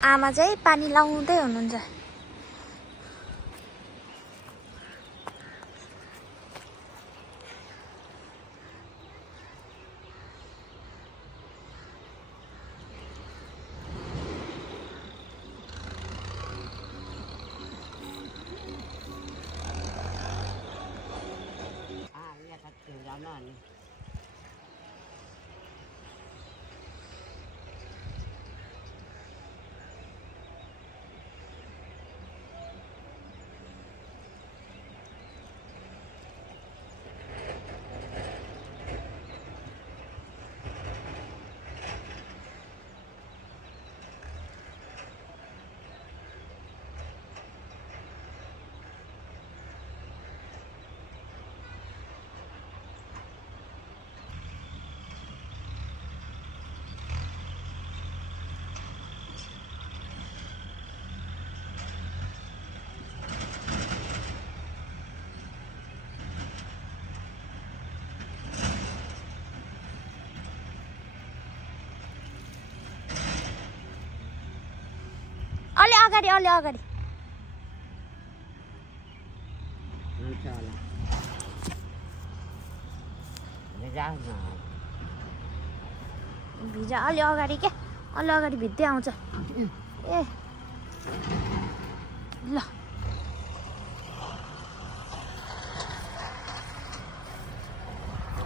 आमा चाहिँ पानी लाउँदै हुनुहुन्छ। अलि अगाडि भिजा अलि अगाडि के अलि अगाडि भित्दै आउँछ। ए ल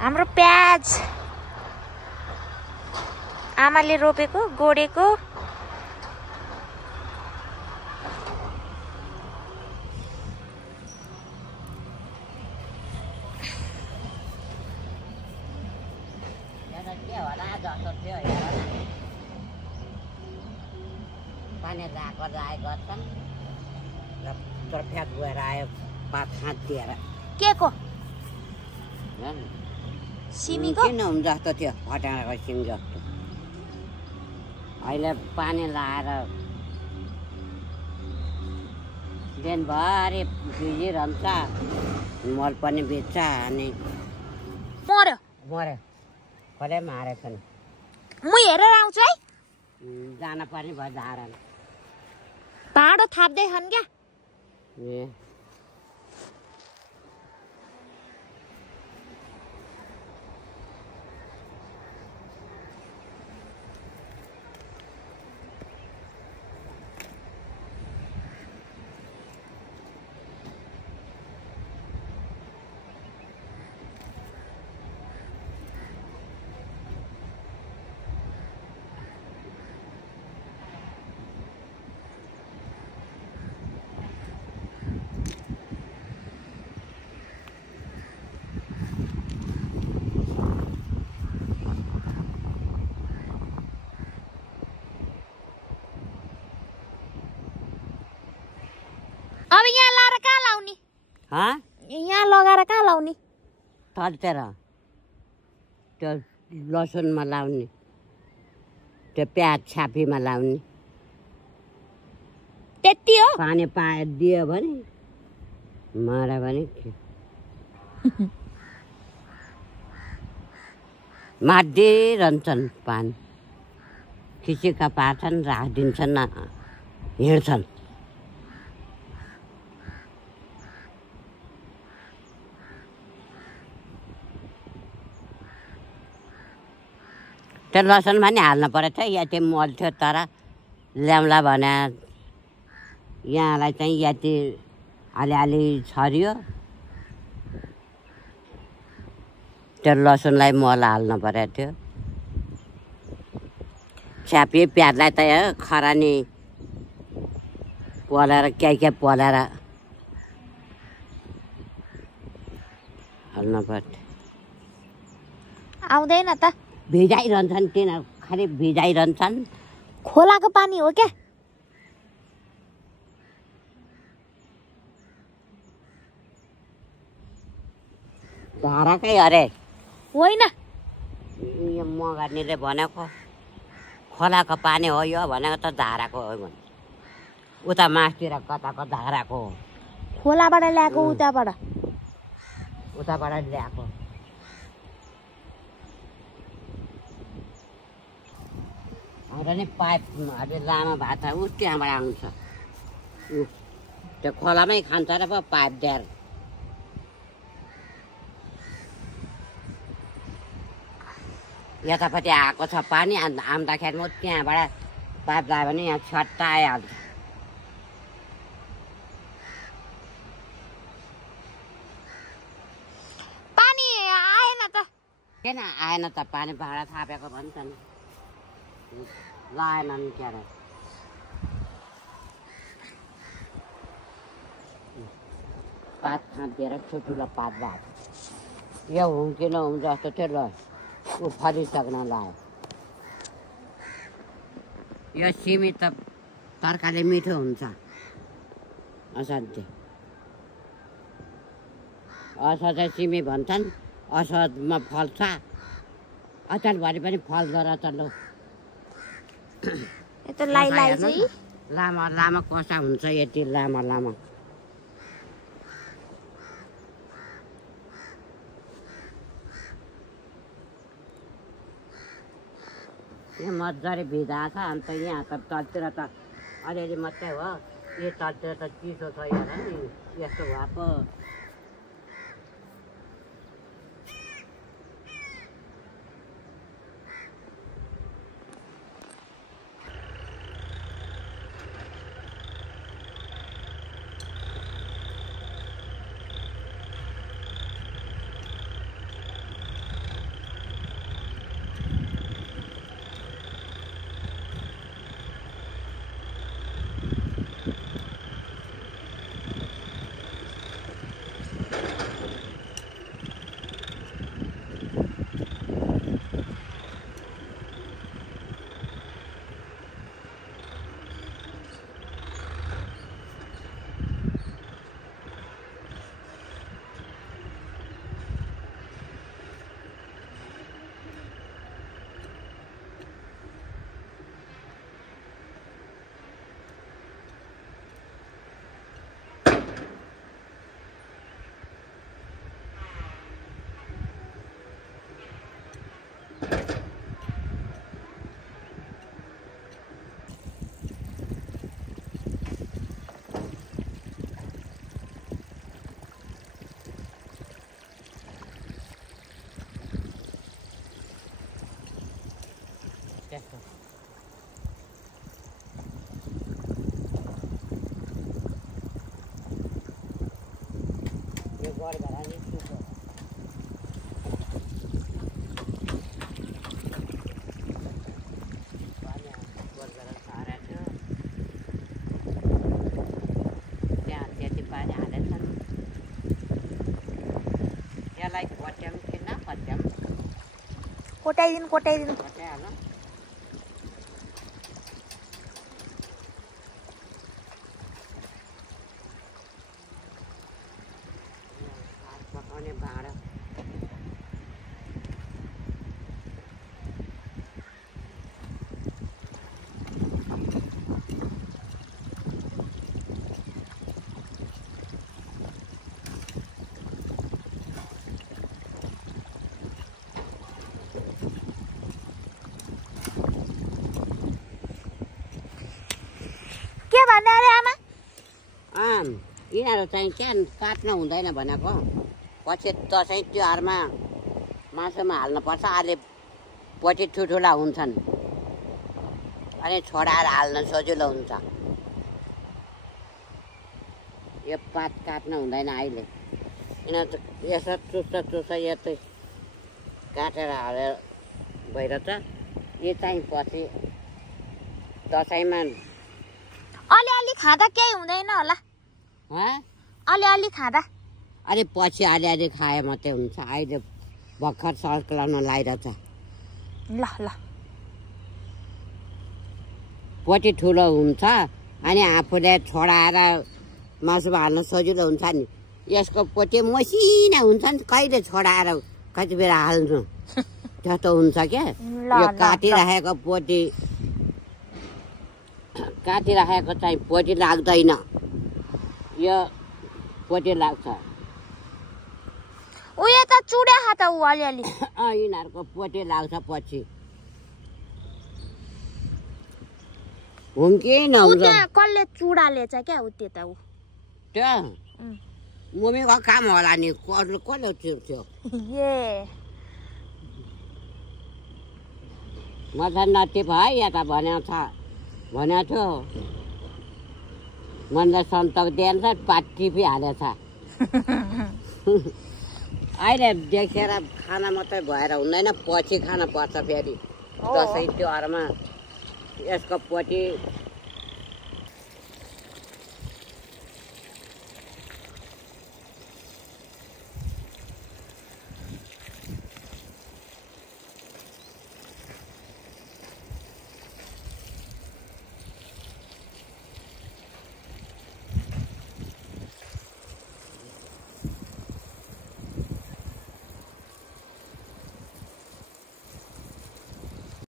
हाम्रो प्याज आमाले रोपेको गोडेको पानी राय गर्छन् र फ्याट गएर आयो पात खाँदिएर के को सिमीको किन हुन्छ जस्तो थियो फटाएको सिमी जस्तो अहिले पानी लाएर दिनभरि भिजिरहन्छ मल पनि बेच्छ अनि मर्यो कसले मारेछन् म हेरेर आउँछु है जान पर्ने भयो धारामा भाँडो थाप्दै छन् क्या ए अब यहाँ लाएर कहाँ लाउने यहाँ लगाएर कहाँ लाउने तलतिर त्यो लसुनमा लाउने त्यो प्याज छापीमा लाउने त्यति हो पानी दियो भने मर्यो भने मारिदिइरहन्छन् पानी खिचिका पार्छन् राखिदिन्छन् हिँड्छन् त्यो लसुन पनि हाल्नु परेको थियो यति मल थियो तर ल्याउँला भने यहाँलाई चाहिँ यति अलिअलि छरियो त्यो लसुनलाई मल हाल्नु परेको थियो छ्यापी प्याजलाई त खरानी पोलेर के पोलेर हाल्नु पर्थ्यो आउँदैन त भिजाइरहन्छन् तिनीहरू खालि भिजाइरहन्छन् खोलाको पानी हो क्या धाराकै अरे होइन यो मगर्नीले भनेको खोलाको पानी हो यो भनेको त धाराको हो भने उता मासतिर कताको धाराको हो खोलाबाट ल्याएको उताबाट ल्याएको हाम्रो नि पाइप अलि लामो भएको छ ऊ त्यहाँबाट आउँछ त्यो खोलामै खान्छ र पो पाइप दिएर यतापट्टि आएको छ पानी आउँदाखेरि म त्यहाँबाट पाइप लगायो भने यहाँ छट्टा आइहाल्छ पानी आएन त किन आएन त पानी भाँडा थापेको भन्छ नि लाएन नि के अरे पात खाँदिएर ठुल्ठुलो पात भएको यो हुँ कि नहुँ जस्तो थियो ल ऊ फलिसक्न लाग्यो यो सिमी त तरकारी मिठो हुन्छ असाध्यै असहजै सिमी भन्छन् असहजमा फल्छ अचारभरि पनि फल्दो रहेछ ल यता लाई चाहिँ लामा लामा कसा हुन्छ यति लामा लामा यहाँ मजाले भिजा छ अन्त यहाँ त तलतिर त अलिअलि मात्रै हो यो तलतिर त चिसो छ यहाँ नि यस्तो भएको यो गडभरा नि सुको पानी गडभरा सारा थियो त्यहाँ त्यति पानी हालेछन् त्यसलाई पट्याउँ कि नपट्याउँ कोटाइदिनु पट्याइहाल पकाउने भाँडा के भन्दै अरे आमा यिनीहरू चाहिँ क्या काट्नु हुँदैन भनेको पछि दसैँ तिहारमा मासुमा हाल्नुपर्छ अहिले पछि ठुल्ठुला हुन्छन् अनि छोडाएर हाल्न सजिलो हुन्छ यो पात काट्नु हुँदैन अहिले यिनीहरू यसो चुस्छ यो चाहिँ काटेर हालेर भइरहेछ यो चाहिँ पछि दसैँमा अलिअलि खाँदा केही हुँदैन होला अलिअलि खाँदा अरे पछि अलिअलि खाए मात्रै हुन्छ अहिले भर्खर सर्कलाउन लगाइरहेछ ल ल पछि ठुलो हुन्छ अनि आफूले छोडाएर मासुमा हाल्न सजिलो हुन्छ नि यसको पोटी मसिना हुन्छ नि कहिले छोडाएर कति बेला हाल्नु त्यस्तो हुन्छ क्या यो काटिराखेको पोटी काटिराखेको चाहिँ पोटी लाग्दैन यो पोटी लाग्छ उयो त चुड्या खा त उ अलिअलि यिनीहरूको पोटी लाग्छ पछि हुन् कि नहुन्छ कसले चुडाले चाहिँ क्या उति त ऊ त्यो मम्मीको काम होला नि कसले चिर्थ्यो ए म त नटिप है या त भनेको थियो मनलाई सन्तक दिएन पाटी हालेछ अहिले देखेर खाना मात्रै भएर हुँदैन पछि खान पर्छ फेरि दसैँ तिहारमा यसको पोटी